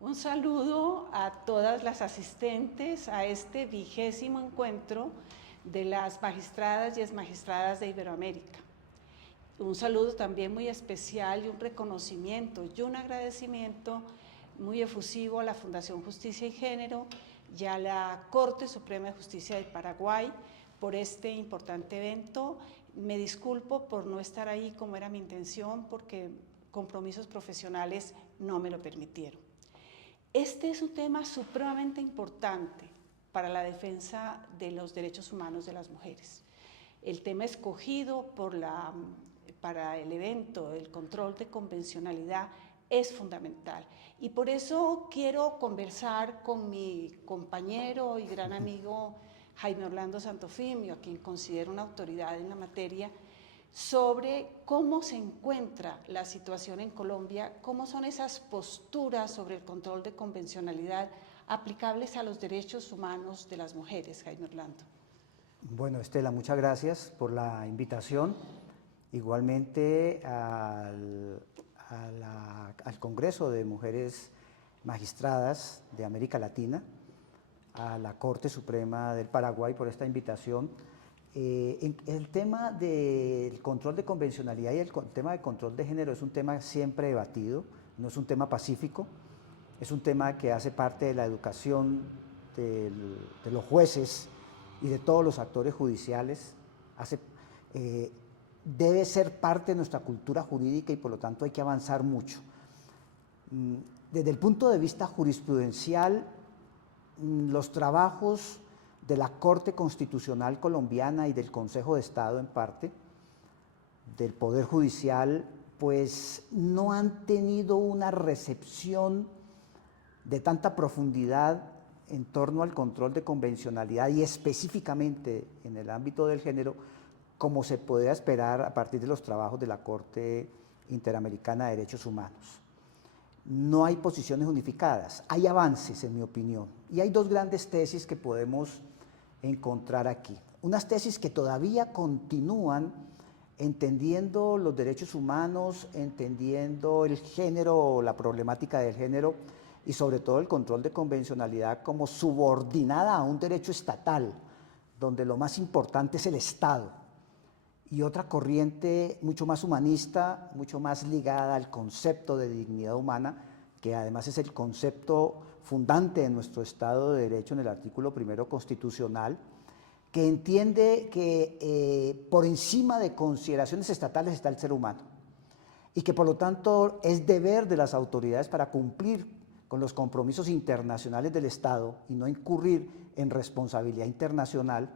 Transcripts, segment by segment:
Un saludo a todas las asistentes a este 20º encuentro de las magistradas y exmagistradas de Iberoamérica. Un saludo también muy especial y un reconocimiento y un agradecimiento muy efusivo a la Fundación Justicia y Género y a la Corte Suprema de Justicia del Paraguay por este importante evento. Me disculpo por no estar ahí como era mi intención, porque compromisos profesionales no me lo permitieron. Este es un tema supremamente importante para la defensa de los derechos humanos de las mujeres. El tema escogido para el evento, el control de convencionalidad, es fundamental. Y por eso quiero conversar con mi compañero y gran amigo Jaime Orlando Santofimio, a quien considero una autoridad en la materia, sobre cómo se encuentra la situación en Colombia, cómo son esas posturas sobre el control de convencionalidad aplicables a los derechos humanos de las mujeres, Jaime Orlando. Bueno, Estela, muchas gracias por la invitación. Igualmente al Congreso de Mujeres Magistradas de América Latina, a la Corte Suprema del Paraguay por esta invitación. El tema del control de convencionalidad y el tema del control de género es un tema siempre debatido, no es un tema pacífico, es un tema que hace parte de la educación de los jueces y de todos los actores judiciales, debe ser parte de nuestra cultura jurídica y por lo tanto hay que avanzar mucho. Desde el punto de vista jurisprudencial, los trabajos de la Corte Constitucional Colombiana y del Consejo de Estado en parte, del Poder Judicial, pues no han tenido una recepción de tanta profundidad en torno al control de convencionalidad y específicamente en el ámbito del género, como se podía esperar a partir de los trabajos de la Corte Interamericana de Derechos Humanos. No hay posiciones unificadas, hay avances en mi opinión, y hay dos grandes tesis que podemos encontrar aquí. Unas tesis que todavía continúan entendiendo los derechos humanos, entendiendo el género, la problemática del género y sobre todo el control de convencionalidad como subordinada a un derecho estatal, donde lo más importante es el Estado. Y otra corriente mucho más humanista, mucho más ligada al concepto de dignidad humana, que además es el concepto fundante de nuestro Estado de Derecho en el artículo 1 constitucional, que entiende que por encima de consideraciones estatales está el ser humano y que por lo tanto es deber de las autoridades para cumplir con los compromisos internacionales del Estado y no incurrir en responsabilidad internacional,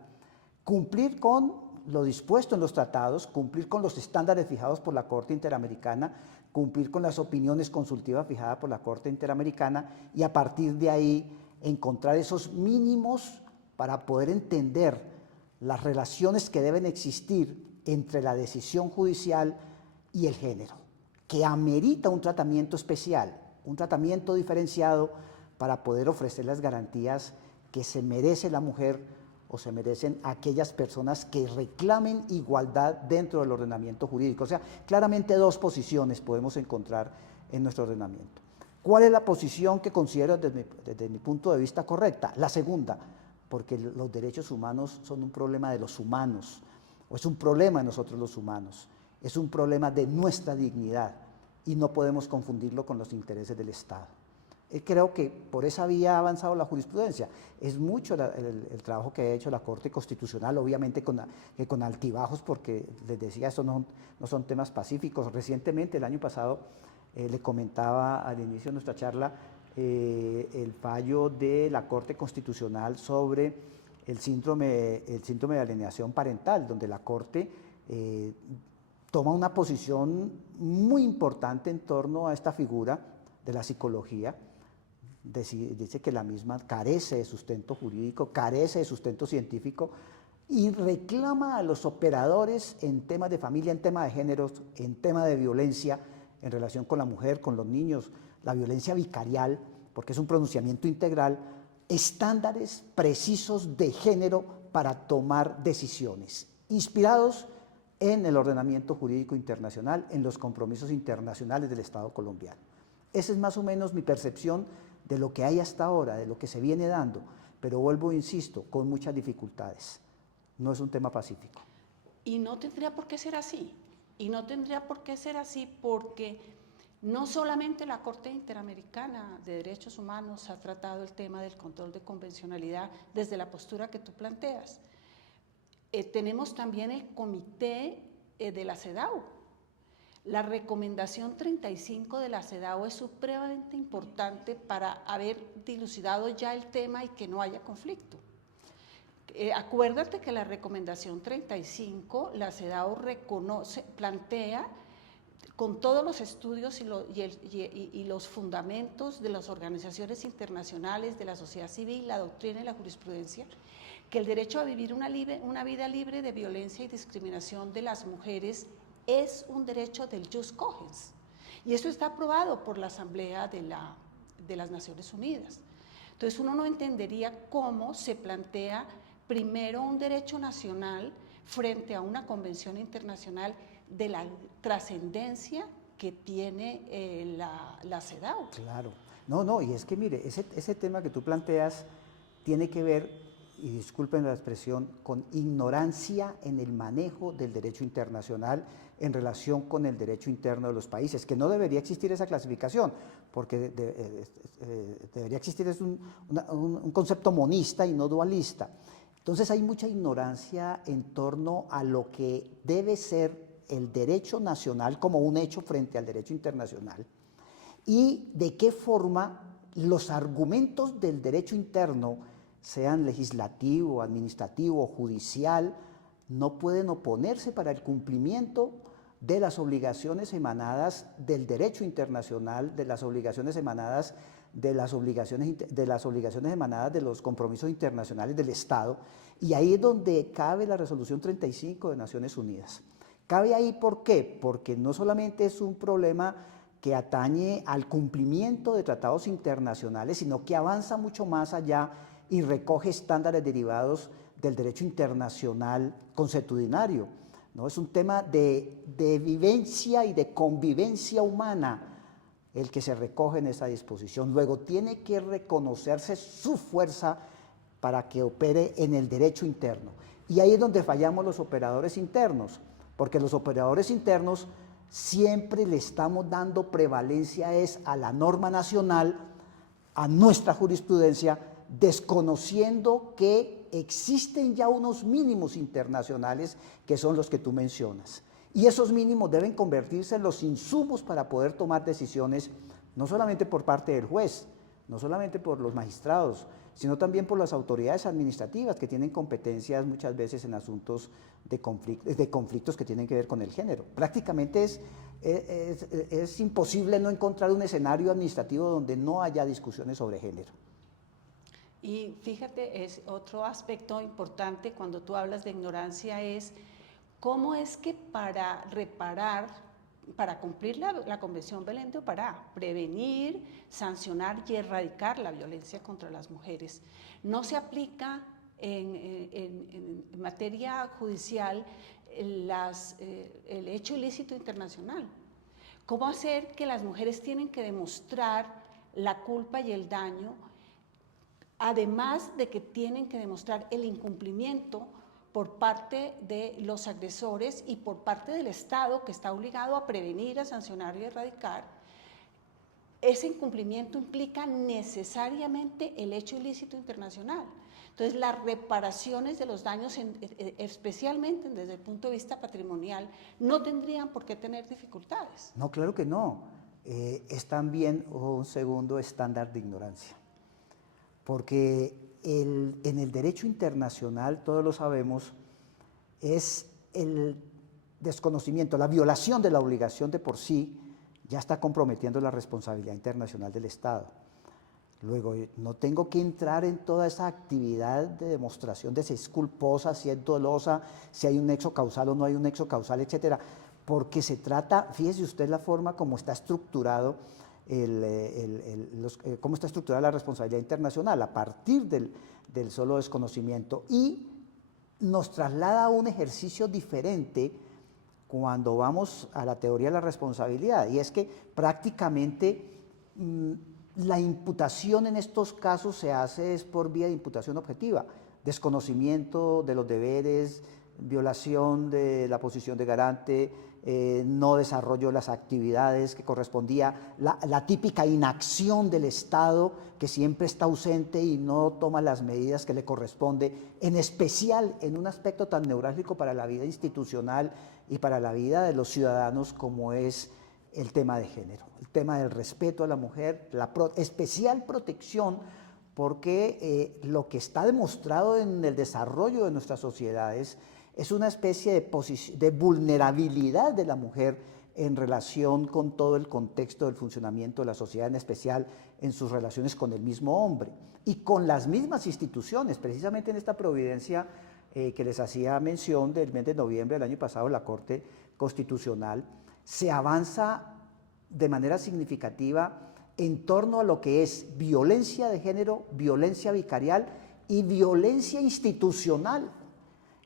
cumplir con lo dispuesto en los tratados, cumplir con los estándares fijados por la Corte Interamericana, cumplir con las opiniones consultivas fijadas por la Corte Interamericana y a partir de ahí encontrar esos mínimos para poder entender las relaciones que deben existir entre la decisión judicial y el género, que amerita un tratamiento especial, un tratamiento diferenciado para poder ofrecer las garantías que se merece la mujer o se merecen aquellas personas que reclamen igualdad dentro del ordenamiento jurídico. O sea, claramente dos posiciones podemos encontrar en nuestro ordenamiento. ¿Cuál es la posición que considero desde mi punto de vista correcta? La segunda, porque los derechos humanos son un problema de los humanos, o es un problema de nosotros los humanos, es un problema de nuestra dignidad y no podemos confundirlo con los intereses del Estado. Creo que por esa vía ha avanzado la jurisprudencia. Es mucho el trabajo que ha hecho la Corte Constitucional, obviamente con altibajos, porque les decía, estos no son temas pacíficos. Recientemente, el año pasado, le comentaba al inicio de nuestra charla el fallo de la Corte Constitucional sobre el síndrome de alienación parental, donde la Corte toma una posición muy importante en torno a esta figura de la psicología. Dice que la misma carece de sustento jurídico, carece de sustento científico y reclama a los operadores en temas de familia, en temas de géneros, en temas de violencia en relación con la mujer, con los niños, la violencia vicarial, porque es un pronunciamiento integral, estándares precisos de género para tomar decisiones, inspirados en el ordenamiento jurídico internacional, en los compromisos internacionales del Estado colombiano. Esa es más o menos mi percepción de lo que hay hasta ahora, de lo que se viene dando, pero vuelvo e insisto, con muchas dificultades. No es un tema pacífico. Y no tendría por qué ser así. Y no tendría por qué ser así porque no solamente la Corte Interamericana de Derechos Humanos ha tratado el tema del control de convencionalidad desde la postura que tú planteas. Tenemos también el comité de la CEDAW. La recomendación 35 de la CEDAW es supremamente importante para haber dilucidado ya el tema y que no haya conflicto. Acuérdate que la recomendación 35, la CEDAW reconoce, plantea con todos los estudios y los fundamentos de las organizaciones internacionales, de la sociedad civil, la doctrina y la jurisprudencia, que el derecho a vivir una vida libre de violencia y discriminación de las mujeres es un derecho del jus cogens. Y eso está aprobado por la Asamblea de las Naciones Unidas. Entonces uno no entendería cómo se plantea primero un derecho nacional frente a una convención internacional de la trascendencia que tiene la CEDAW. Claro. No, y es que mire, ese tema que tú planteas tiene que ver, y disculpen la expresión, con ignorancia en el manejo del derecho internacional en relación con el derecho interno de los países, que no debería existir esa clasificación, porque debería existir un concepto monista y no dualista. Entonces hay mucha ignorancia en torno a lo que debe ser el derecho nacional como un hecho frente al derecho internacional y de qué forma los argumentos del derecho interno, sean legislativo, administrativo o judicial, no pueden oponerse para el cumplimiento de las obligaciones emanadas del derecho internacional, de las obligaciones emanadas de las obligaciones emanadas de los compromisos internacionales del Estado, y ahí es donde cabe la resolución 35 de Naciones Unidas. Cabe ahí, ¿por qué? Porque no solamente es un problema que atañe al cumplimiento de tratados internacionales, sino que avanza mucho más allá y recoge estándares derivados del derecho internacional consuetudinario, ¿no? Es un tema de vivencia y de convivencia humana el que se recoge en esa disposición. Luego tiene que reconocerse su fuerza para que opere en el derecho interno. Y ahí es donde fallamos los operadores internos, porque los operadores internos siempre le estamos dando prevalencia a la norma nacional, a nuestra jurisprudencia, desconociendo que existen ya unos mínimos internacionales que son los que tú mencionas. Y esos mínimos deben convertirse en los insumos para poder tomar decisiones, no solamente por parte del juez, no solamente por los magistrados, sino también por las autoridades administrativas que tienen competencias muchas veces en asuntos de conflictos que tienen que ver con el género. Prácticamente es imposible no encontrar un escenario administrativo donde no haya discusiones sobre género. Y fíjate, es otro aspecto importante cuando tú hablas de ignorancia es cómo es que para cumplir la Convención Belém do Pará, prevenir, sancionar y erradicar la violencia contra las mujeres, no se aplica en materia judicial el hecho ilícito internacional. ¿Cómo hacer que las mujeres tienen que demostrar la culpa y el daño, además de que tienen que demostrar el incumplimiento por parte de los agresores y por parte del Estado, que está obligado a prevenir, a sancionar y a erradicar? Ese incumplimiento implica necesariamente el hecho ilícito internacional. Entonces, las reparaciones de los daños, especialmente desde el punto de vista patrimonial, no tendrían por qué tener dificultades. No, claro que no. Es también un segundo estándar de ignorancia. Porque en el derecho internacional, todos lo sabemos, es el desconocimiento, la violación de la obligación de por sí, ya está comprometiendo la responsabilidad internacional del Estado. Luego, no tengo que entrar en toda esa actividad de demostración de si es culposa, si es dolosa, si hay un nexo causal o no hay un nexo causal, etcétera, porque se trata, fíjese usted la forma como está estructurado cómo está estructurada la responsabilidad internacional a partir del solo desconocimiento, y nos traslada a un ejercicio diferente cuando vamos a la teoría de la responsabilidad, y es que prácticamente La imputación en estos casos se hace es por vía de imputación objetiva, desconocimiento de los deberes, violación de la posición de garante, no desarrollo de las actividades que correspondía, la típica inacción del Estado que siempre está ausente y no toma las medidas que le corresponde, en especial en un aspecto tan neurálgico para la vida institucional y para la vida de los ciudadanos como es el tema de género, el tema del respeto a la mujer, la especial protección, porque lo que está demostrado en el desarrollo de nuestras sociedades es una especie de vulnerabilidad de la mujer en relación con todo el contexto del funcionamiento de la sociedad, en especial en sus relaciones con el mismo hombre y con las mismas instituciones. Precisamente en esta providencia que les hacía mención del mes de noviembre del año pasado, la Corte Constitucional, se avanza de manera significativa en torno a lo que es violencia de género, violencia vicarial y violencia institucional.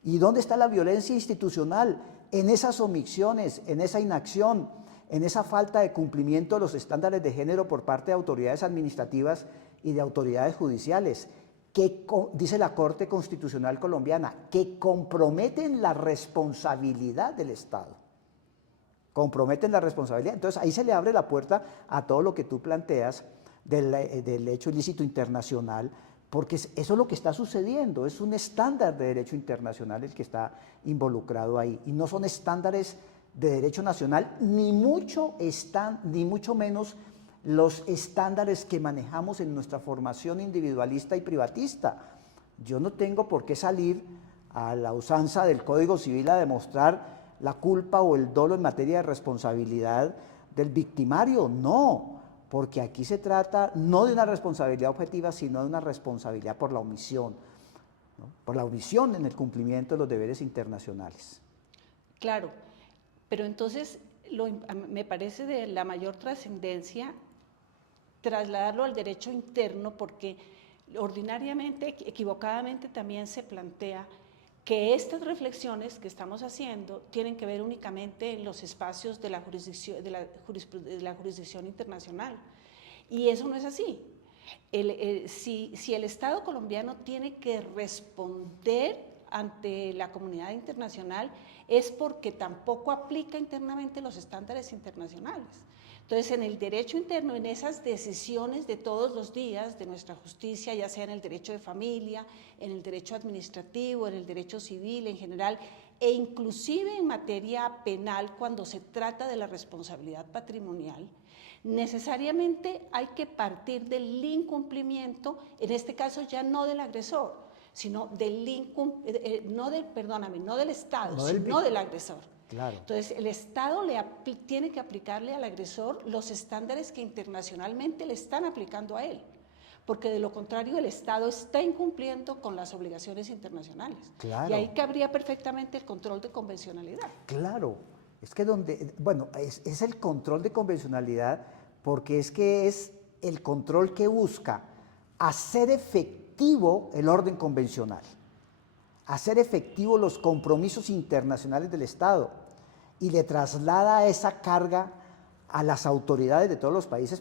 ¿Y dónde está la violencia institucional? En esas omisiones, en esa inacción, en esa falta de cumplimiento de los estándares de género por parte de autoridades administrativas y de autoridades judiciales, que, dice la Corte Constitucional colombiana, que comprometen la responsabilidad del Estado. Comprometen la responsabilidad. Entonces ahí se le abre la puerta a todo lo que tú planteas del hecho ilícito internacional, porque eso es lo que está sucediendo, es un estándar de derecho internacional el que está involucrado ahí, y no son estándares de derecho nacional, ni mucho menos los estándares que manejamos en nuestra formación individualista y privatista. Yo no tengo por qué salir a la usanza del Código Civil a demostrar la culpa o el dolo en materia de responsabilidad del victimario, no, porque aquí se trata no de una responsabilidad objetiva, sino de una responsabilidad por la omisión, ¿no? Por la omisión en el cumplimiento de los deberes internacionales. Claro, pero entonces me parece de la mayor trascendencia trasladarlo al derecho interno, porque ordinariamente, equivocadamente también se plantea que estas reflexiones que estamos haciendo tienen que ver únicamente en los espacios de la jurisdicción internacional. Y eso no es así. Si el Estado colombiano tiene que responder ante la comunidad internacional es porque tampoco aplica internamente los estándares internacionales. Entonces, en el derecho interno, en esas decisiones de todos los días de nuestra justicia, ya sea en el derecho de familia, en el derecho administrativo, en el derecho civil en general, e inclusive en materia penal, cuando se trata de la responsabilidad patrimonial, necesariamente hay que partir del incumplimiento, en este caso ya no del agresor, sino del no del Estado, sino del agresor. Claro. Entonces, el Estado tiene que aplicarle al agresor los estándares que internacionalmente le están aplicando a él, porque de lo contrario el Estado está incumpliendo con las obligaciones internacionales. Claro. Y ahí cabría perfectamente el control de convencionalidad. Claro, es que es el control de convencionalidad, porque es el control que busca hacer efectivo el orden convencional, hacer efectivo los compromisos internacionales del Estado, y le traslada esa carga a las autoridades de todos los países,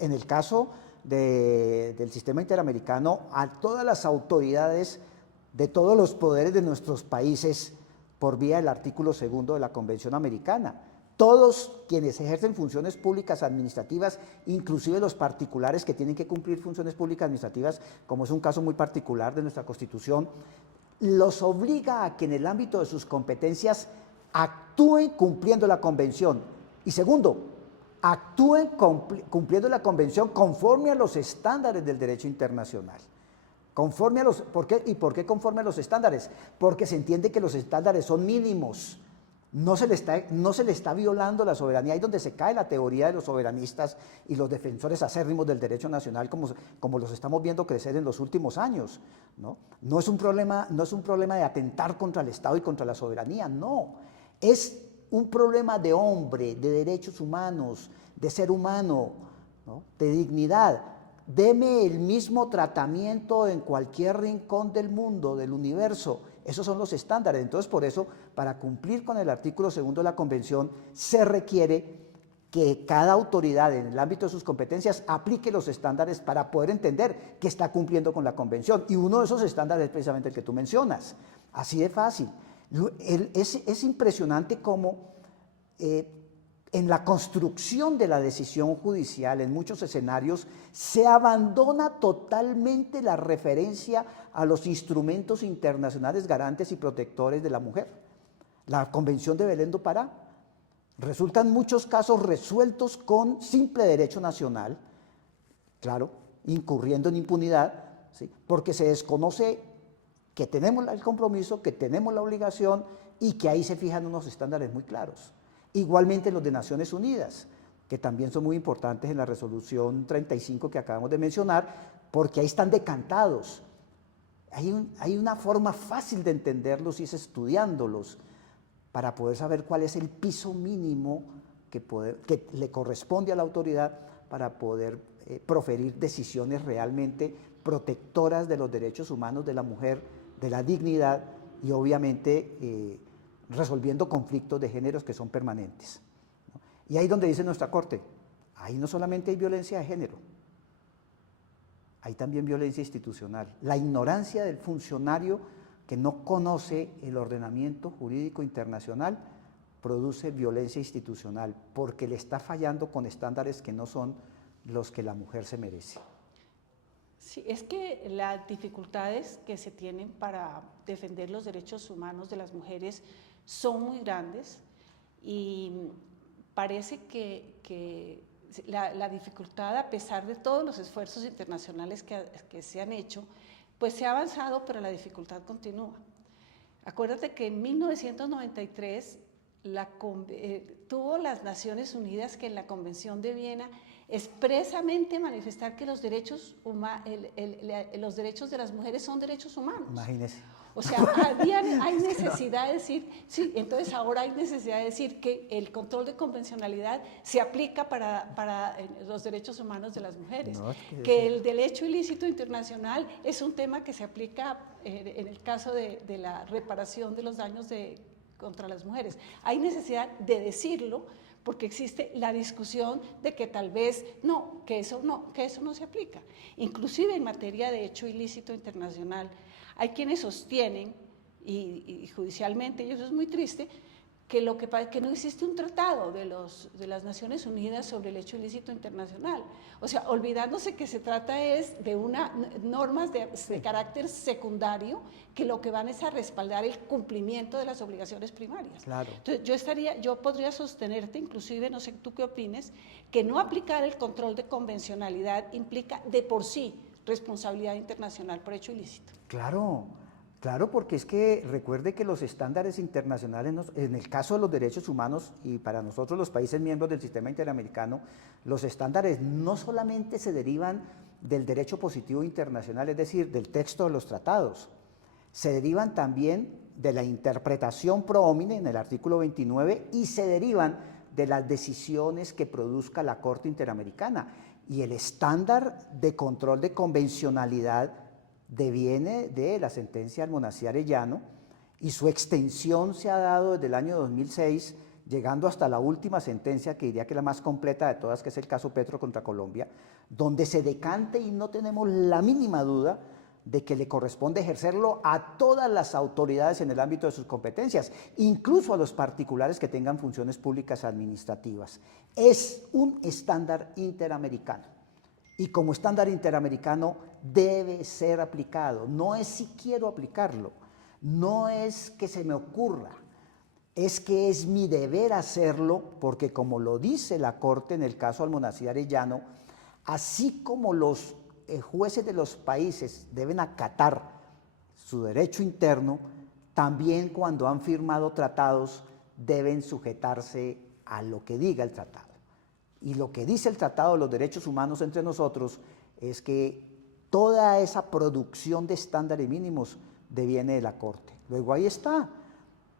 en el caso del sistema interamericano, a todas las autoridades de todos los poderes de nuestros países por vía del artículo 2 de la Convención Americana. Todos quienes ejercen funciones públicas administrativas, inclusive los particulares que tienen que cumplir funciones públicas administrativas, como es un caso muy particular de nuestra Constitución, los obliga a que en el ámbito de sus competencias actúen cumpliendo la Convención. Y segundo, actúen cumpliendo la Convención conforme a los estándares del derecho internacional. ¿Por qué conforme a los estándares? Porque se entiende que los estándares son mínimos. No se le está violando la soberanía. Ahí donde se cae la teoría de los soberanistas y los defensores acérrimos del derecho nacional, como los estamos viendo crecer en los últimos años, ¿no? No es un problema de atentar contra el Estado y contra la soberanía, no. Es un problema de hombre, de derechos humanos, de ser humano, ¿no? De dignidad. Deme el mismo tratamiento en cualquier rincón del mundo, del universo. Esos son los estándares. Entonces, por eso, para cumplir con el artículo 2 de la Convención, se requiere que cada autoridad en el ámbito de sus competencias aplique los estándares para poder entender que está cumpliendo con la convención. Y uno de esos estándares es precisamente el que tú mencionas. Así de fácil. Es impresionante cómo en la construcción de la decisión judicial, en muchos escenarios, se abandona totalmente la referencia a los instrumentos internacionales garantes y protectores de la mujer. La Convención de Belén do Pará. Resultan muchos casos resueltos con simple derecho nacional, claro, incurriendo en impunidad, ¿sí? Porque se desconoce que tenemos el compromiso, que tenemos la obligación y que ahí se fijan unos estándares muy claros. Igualmente los de Naciones Unidas, que también son muy importantes en la resolución 35 que acabamos de mencionar, porque ahí están decantados. Hay una forma fácil de entenderlos y es estudiándolos, para poder saber cuál es el piso mínimo que le corresponde a la autoridad para poder proferir decisiones realmente protectoras de los derechos humanos de la mujer, de la dignidad y obviamente resolviendo conflictos de géneros que son permanentes, ¿no? Y ahí donde dice nuestra Corte, ahí no solamente hay violencia de género, hay también violencia institucional. La ignorancia del funcionario que no conoce el ordenamiento jurídico internacional produce violencia institucional porque le está fallando con estándares que no son los que la mujer se merece. Sí, es que las dificultades que se tienen para defender los derechos humanos de las mujeres son muy grandes y parece que la dificultad, a pesar de todos los esfuerzos internacionales que se han hecho, pues se ha avanzado, pero la dificultad continúa. Acuérdate que en 1993 tuvo las Naciones Unidas que en la Convención de Viena expresamente manifestar que los derechos de las mujeres son derechos humanos. Imagínese. O sea, hay necesidad de decir, sí, entonces ahora hay necesidad de decir que el control de convencionalidad se aplica para los derechos humanos de las mujeres, No, que el derecho ilícito internacional es un tema que se aplica en el caso de la reparación de los daños contra las mujeres. Hay necesidad de decirlo porque existe la discusión de que tal vez que eso no se aplica. Inclusive en materia de hecho ilícito internacional, hay quienes sostienen, y judicialmente, y eso es muy triste, que no existe un tratado de las Naciones Unidas sobre el hecho ilícito internacional. O sea, olvidándose que se trata es de normas de carácter secundario que lo que van es a respaldar el cumplimiento de las obligaciones primarias. Claro. Entonces, yo podría sostenerte, inclusive, no sé tú qué opines, que no aplicar el control de convencionalidad implica de por sí responsabilidad internacional por hecho ilícito. Claro, claro, porque es que recuerde que los estándares internacionales, en el caso de los derechos humanos y para nosotros los países miembros del sistema interamericano, los estándares no solamente se derivan del derecho positivo internacional, es decir, del texto de los tratados, se derivan también de la interpretación pro homine en el artículo 29 y se derivan de las decisiones que produzca la Corte Interamericana. Y el estándar de control de convencionalidad deviene de la sentencia Almonacid Arellano y su extensión se ha dado desde el año 2006, llegando hasta la última sentencia, que diría que es la más completa de todas, que es el caso Petro contra Colombia, donde se decante y no tenemos la mínima duda de que le corresponde ejercerlo a todas las autoridades en el ámbito de sus competencias, incluso a los particulares que tengan funciones públicas administrativas. Es un estándar interamericano y como estándar interamericano debe ser aplicado. No es si quiero aplicarlo, no es que se me ocurra, es que es mi deber hacerlo porque como lo dice la Corte en el caso Almonacid Arellano, así como los jueces de los países deben acatar su derecho interno, también cuando han firmado tratados deben sujetarse a lo que diga el tratado. Y lo que dice el Tratado de los Derechos Humanos entre nosotros es que toda esa producción de estándares mínimos deviene de la Corte. Luego ahí está.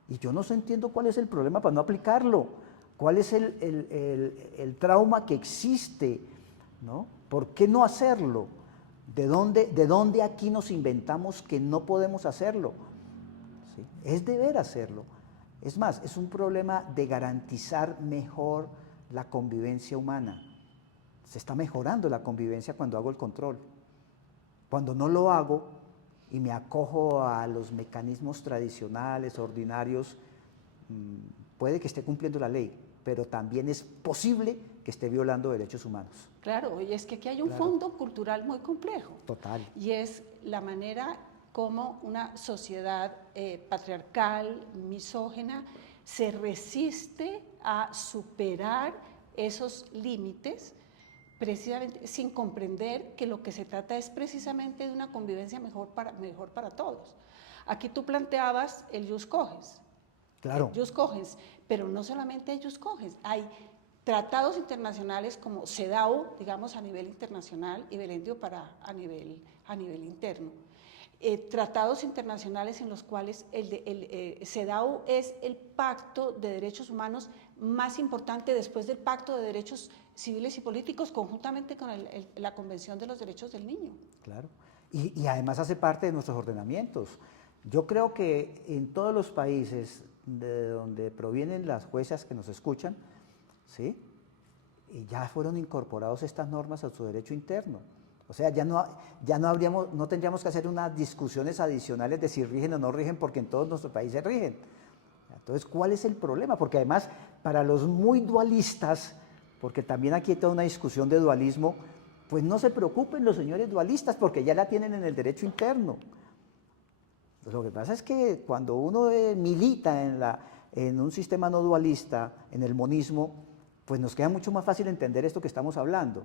Y yo no entiendo cuál es el problema para no aplicarlo, cuál es el trauma que existe, ¿no? ¿Por qué no hacerlo? ¿De dónde aquí nos inventamos que no podemos hacerlo? ¿Sí? Es deber hacerlo. Es más, es un problema de garantizar mejor la convivencia humana. Se está mejorando la convivencia cuando hago el control. Cuando no lo hago y me acojo a los mecanismos tradicionales, ordinarios, puede que esté cumpliendo la ley, pero también es posible que esté violando derechos humanos. Claro, y es que aquí hay un fondo cultural muy complejo. Total. Y es la manera como una sociedad patriarcal, misógina, se resiste a superar esos límites, precisamente sin comprender que lo que se trata es precisamente de una convivencia mejor para todos. Aquí tú planteabas el jus cogens. Claro. El jus cogens, pero no solamente hay jus cogens, hay tratados internacionales como CEDAW, digamos a nivel internacional, y Belendio a nivel interno. Tratados internacionales en los cuales CEDAW es el pacto de derechos humanos más importante después del pacto de derechos civiles y políticos, conjuntamente con la Convención de los Derechos del Niño. Claro, y además hace parte de nuestros ordenamientos. Yo creo que en todos los países de donde provienen las juezas que nos escuchan, ¿sí? Y ya fueron incorporados estas normas a su derecho interno. O sea, ya no tendríamos que hacer unas discusiones adicionales de si rigen o no rigen, porque en todos nuestros países rigen. Entonces, ¿cuál es el problema? Porque además, para los muy dualistas, porque también aquí hay toda una discusión de dualismo, pues no se preocupen los señores dualistas, porque ya la tienen en el derecho interno. Pues lo que pasa es que cuando uno milita en un sistema no dualista, en el monismo, pues nos queda mucho más fácil entender esto que estamos hablando.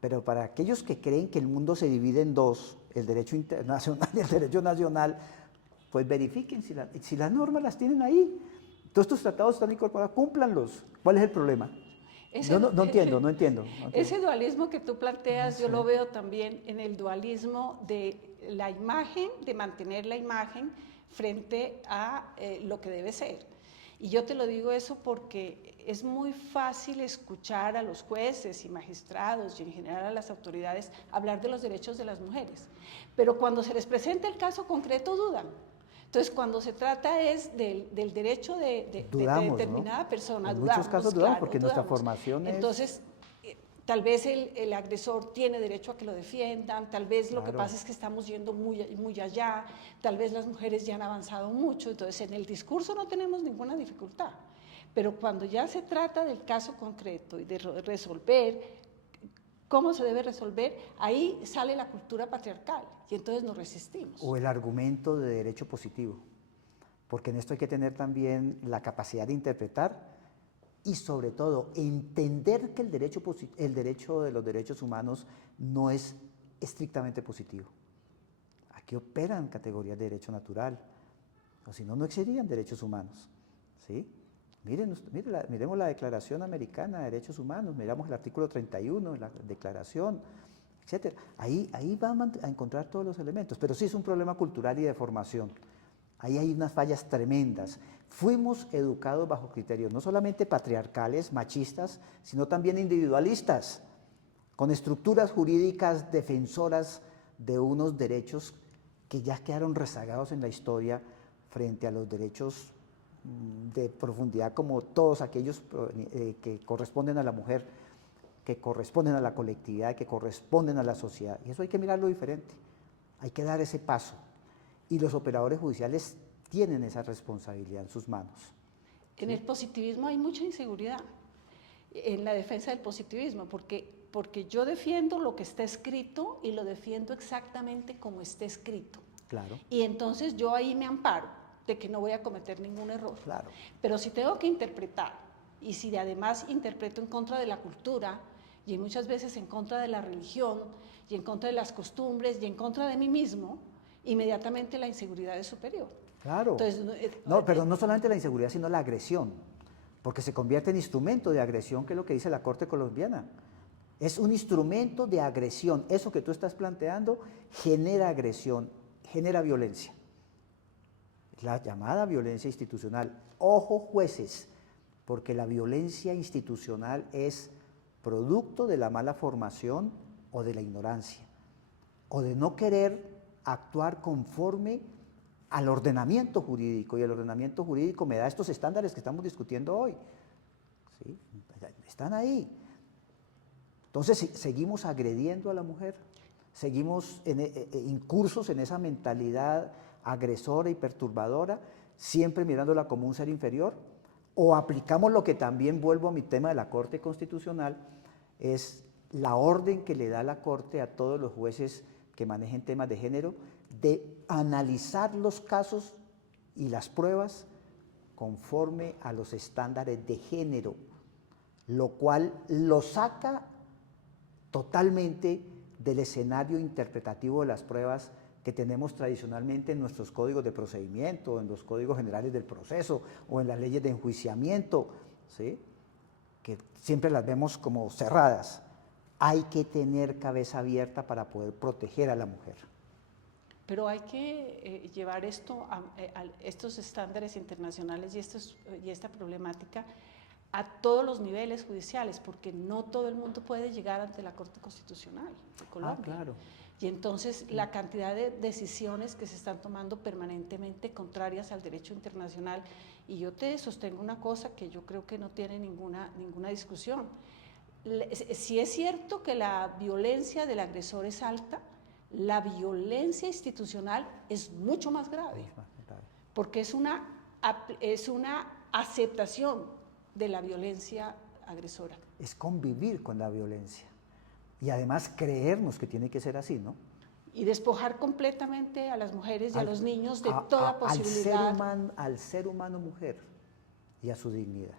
Pero para aquellos que creen que el mundo se divide en dos, el derecho internacional y el derecho nacional, pues verifiquen si las normas las tienen ahí. Todos estos tratados están incorporados, cúmplanlos. ¿Cuál es el problema? No entiendo. Ese dualismo que tú planteas, yo lo veo también en el dualismo de la imagen, de mantener la imagen frente a lo que debe ser. Y yo te lo digo eso porque es muy fácil escuchar a los jueces y magistrados y en general a las autoridades hablar de los derechos de las mujeres, pero cuando se les presenta el caso concreto dudan. Entonces, cuando se trata es del derecho de determinada persona, en muchos casos dudamos, porque nuestra formación es... Entonces, tal vez el agresor tiene derecho a que lo defiendan, tal vez lo que pasa es que estamos yendo muy allá, tal vez las mujeres ya han avanzado mucho, entonces en el discurso no tenemos ninguna dificultad, pero cuando ya se trata del caso concreto y de resolver cómo se debe resolver, ahí sale la cultura patriarcal y entonces nos resistimos. O el argumento de derecho positivo, porque en esto hay que tener también la capacidad de interpretar y sobre todo entender que el derecho de los derechos humanos no es estrictamente positivo. Aquí operan categorías de derecho natural, o si no, no existirían derechos humanos, ¿sí? Miremos la Declaración Americana de Derechos Humanos, miramos el artículo 31 de la Declaración, etc. Ahí van a encontrar todos los elementos, pero sí es un problema cultural y de formación. Ahí hay unas fallas tremendas. Fuimos educados bajo criterios no solamente patriarcales, machistas, sino también individualistas, con estructuras jurídicas defensoras de unos derechos que ya quedaron rezagados en la historia frente a los derechos de profundidad como todos aquellos que corresponden a la mujer, que corresponden a la colectividad, que corresponden a la sociedad. Y eso hay que mirarlo diferente, hay que dar ese paso. Y los operadores judiciales tienen esa responsabilidad en sus manos. En el positivismo hay mucha inseguridad, en la defensa del positivismo, porque yo defiendo lo que está escrito y lo defiendo exactamente como está escrito. Claro. Y entonces yo ahí me amparo de que no voy a cometer ningún error. Claro. Pero si tengo que interpretar, y si además interpreto en contra de la cultura, y muchas veces en contra de la religión, y en contra de las costumbres, y en contra de mí mismo, inmediatamente la inseguridad es superior. Claro. Entonces, pero no solamente la inseguridad, sino la agresión, porque se convierte en instrumento de agresión, que es lo que dice la Corte colombiana. Es un instrumento de agresión. Eso que tú estás planteando genera agresión, genera violencia. La llamada violencia institucional. Ojo, jueces, porque la violencia institucional es producto de la mala formación o de la ignorancia, o de no querer actuar conforme al ordenamiento jurídico, y el ordenamiento jurídico me da estos estándares que estamos discutiendo hoy. ¿Sí? están ahí. Entonces seguimos agrediendo a la mujer, seguimos incursos en esa mentalidad agresora y perturbadora, siempre mirándola como un ser inferior, o aplicamos lo que también, vuelvo a mi tema de la Corte Constitucional, es la orden que le da la Corte a todos los jueces que manejen temas de género, de analizar los casos y las pruebas conforme a los estándares de género, lo cual lo saca totalmente del escenario interpretativo de las pruebas que tenemos tradicionalmente en nuestros códigos de procedimiento, en los códigos generales del proceso o en las leyes de enjuiciamiento, ¿sí? Que siempre las vemos como cerradas. Hay que tener cabeza abierta para poder proteger a la mujer. Pero hay que llevar esto a estos estándares internacionales y esta problemática a todos los niveles judiciales, porque no todo el mundo puede llegar ante la Corte Constitucional de Colombia. Claro. Y entonces la cantidad de decisiones que se están tomando permanentemente contrarias al derecho internacional, y yo te sostengo una cosa que yo creo que no tiene ninguna discusión. Si es cierto que la violencia del agresor es alta, la violencia institucional es mucho más grave, porque es una aceptación de la violencia agresora. Es convivir con la violencia y además creernos que tiene que ser así, ¿no? Y despojar completamente a las mujeres y a los niños de toda posibilidad. Al ser humano mujer y a su dignidad.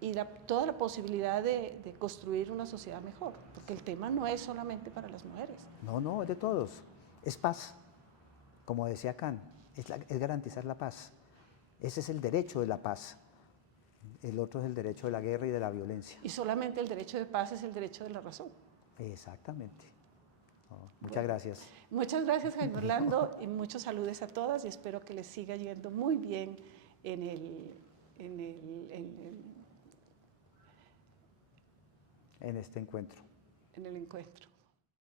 Y toda la posibilidad de construir una sociedad mejor, porque el tema no es solamente para las mujeres. No, es de todos. Es paz, como decía Kant, es garantizar la paz. Ese es el derecho de la paz. El otro es el derecho de la guerra y de la violencia. Y solamente el derecho de paz es el derecho de la razón. Exactamente. Muchas gracias. Muchas gracias, Jaime Orlando, y muchos saludos a todas y espero que les siga yendo muy bien en este encuentro. En el encuentro.